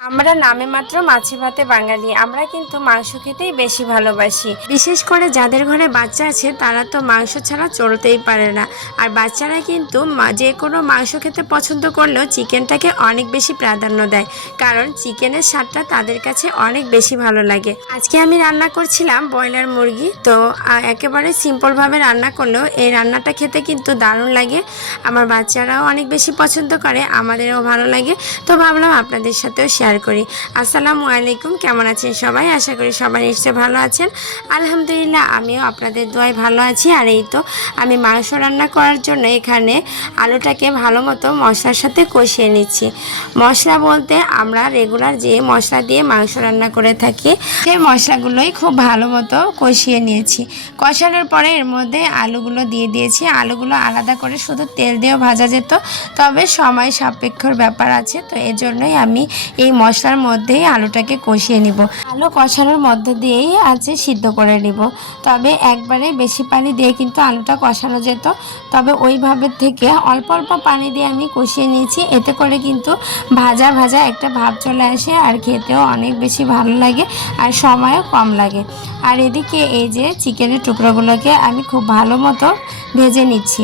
আমরা নামে মাত্র মাছে ভাতে বাঙালি। আমরা কিন্তু মাংস খেতেই বেশি ভালোবাসি। বিশেষ করে যাদের ঘরে বাচ্চা আছে, তারা তো মাংস ছাড়া চলতেই পারে না। আর বাচ্চারা কিন্তু যে কোনো মাংস খেতে পছন্দ করলেও চিকেনটাকে অনেক বেশি প্রাধান্য দেয়। কারণ চিকেনের স্বাদটা তাদের কাছে অনেক বেশি ভালো লাগে। আজকে আমি রান্না করছিলাম ব্রয়লার মুরগি। তো একেবারে সিম্পলভাবে রান্না করলেও এই রান্নাটা খেতে কিন্তু দারুণ লাগে। আমার বাচ্চারাও অনেক বেশি পছন্দ করে, আমাদেরও ভালো লাগে। তো ভাবলাম আপনাদের সাথেও শেয়ার করি। আসসালামু আলাইকুম, কেমন আছেন সবাই? আশা করি সবাই নিশ্চয় ভালো আছেন। আলহামদুলিল্লাহ, আমিও আপনাদের দোয়ায় ভালো আছি। আর এই তো আমি মাংস রান্না করার জন্য এখানে আলুটাকে ভালো মতো মশলার সাথে কষিয়ে নিচ্ছি। মশলা বলতে আমরা রেগুলার যে মশলা দিয়ে মাংস রান্না করে থাকি, সেই মশলাগুলোই খুব ভালো মতো কষিয়ে নিয়েছি। কষানোর পরে এর মধ্যে আলুগুলো দিয়ে দিয়েছি। আলুগুলো আলাদা করে শুধু তেল দিয়েও ভাজা যেত, তবে সময় সাপেক্ষর ব্যাপার আছে, তো এই জন্যই আমি এই মশলার মধ্যেই আলুটাকে কষিয়ে নিব। আলু কষানোর মধ্য দিয়েই আছে সিদ্ধ করে নিব। তবে একবারে বেশি পানি দিয়ে কিন্তু আলুটা কষানো যেত। তবে ওইভাবে থেকে অল্প অল্প পানি দিয়ে আমি কষিয়ে নিয়েছি। এতে করে কিন্তু ভাজা ভাজা একটা ভাব চলে আসে আর খেতেও অনেক বেশি ভালো লাগে আর সময়ও কম লাগে। আর এদিকে এই যে চিকেনের টুকরোগুলোকে আমি খুব ভালো মতো ভেজে নিচ্ছি।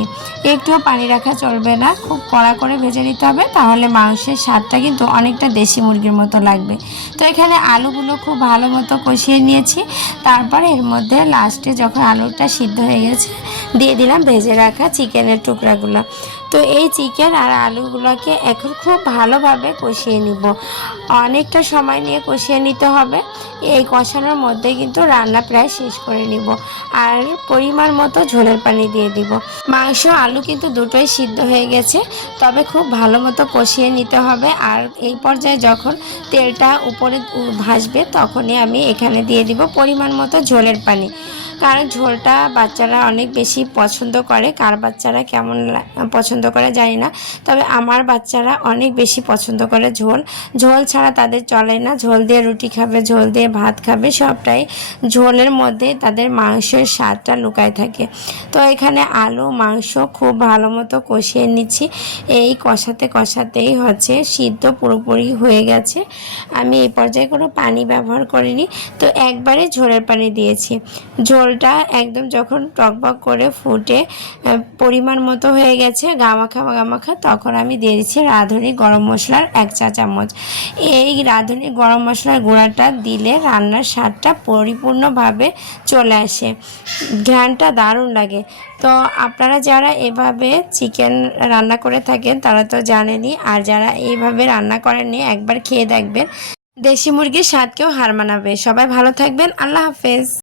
একটুও পানি রাখা চলবে না। খুব কড়া করে ভেজে নিতে হবে, তাহলে মাংসের স্বাদটা কিন্তু অনেকটা দেশি মুরগির মতো লাগবে। তো এখানে আলুগুলো খুব ভালো মতো কষিয়ে নিয়েছি। তারপর এর মধ্যে লাস্টে যখন আলুটা সিদ্ধ হয়ে গেছে, দিয়ে দিলাম ভেজে রাখা চিকেনের টুকরাগুলো। তো এই চিকেন আর আলুগুলোকে এখন খুব ভালোভাবে কষিয়ে নিব। অনেকটা সময় নিয়ে কষিয়ে নিতে হবে। এই কষানোর মধ্যে কিন্তু রান্না প্রায় শেষ করে নিব। আর পরিমাণ মতো ঝোলের পানি দিয়ে দিব। মাংস, আলু কিন্তু দুটোই সিদ্ধ হয়ে গেছে। তবে খুব ভালো মতো কষিয়ে নিতে হবে। আর এই পর্যায়ে যখন তেলটা উপরে ভাসবে, তখনই আমি এখানে দিয়ে দিব পরিমাণ মতো ঝোলের পানি। কারণ ঝোলটা বাচ্চারা অনেক বেশি পছন্দ করে। কার বাচ্চারা কেমন পছন্দ করে, জানি না। তবে আমার বাচ্চারা অনেক বেশি পছন্দ করে ঝোল। ঝোল ছাড়া তাদের চলে না। ঝোল দিয়ে রুটি খাবে, ঝোল দিয়ে ভাত খাবে, সবটাই ঝোলের মধ্যে তাদের মাংসের স্বাদটা লুকায় থাকে। তো এখানে আলু, মাংস খুব ভালো মতো কষিয়ে নিচ্ছি। এই কষাতে কষাতেই হচ্ছে, সিদ্ধ পুরোপুরি হয়ে গেছে। আমি এই পর্যায়ে কোনো পানি ব্যবহার করিনি। তো একবারে ঝোলের পানি দিয়েছি। ঝোলটা একদম যখন টকবক করে ফুটে পরিমাণ মতো হয়ে গেছে গামাখা গামাখা, তখন আমি দিয়ে দিচ্ছি রাঁধুনি গরম মশলার এক চা চামচ। এই রাঁধুনি গরম মশলার গুঁড়াটা দিলে রান্নার স্বাদটা পরিপূর্ণভাবে চলে আসে। ঘ্রানটা দারুণ লাগে। তো আপনারা যারা এভাবে চিকেন রান্না করে থাকেন, তারা তো জানেনই। আর যারা এইভাবে রান্না করেননি, একবার খেয়ে দেখবেন। দেশি মুরগির স্বাদকেও হার মানাবে। সবাই ভালো থাকবেন। আল্লাহ হাফেজ।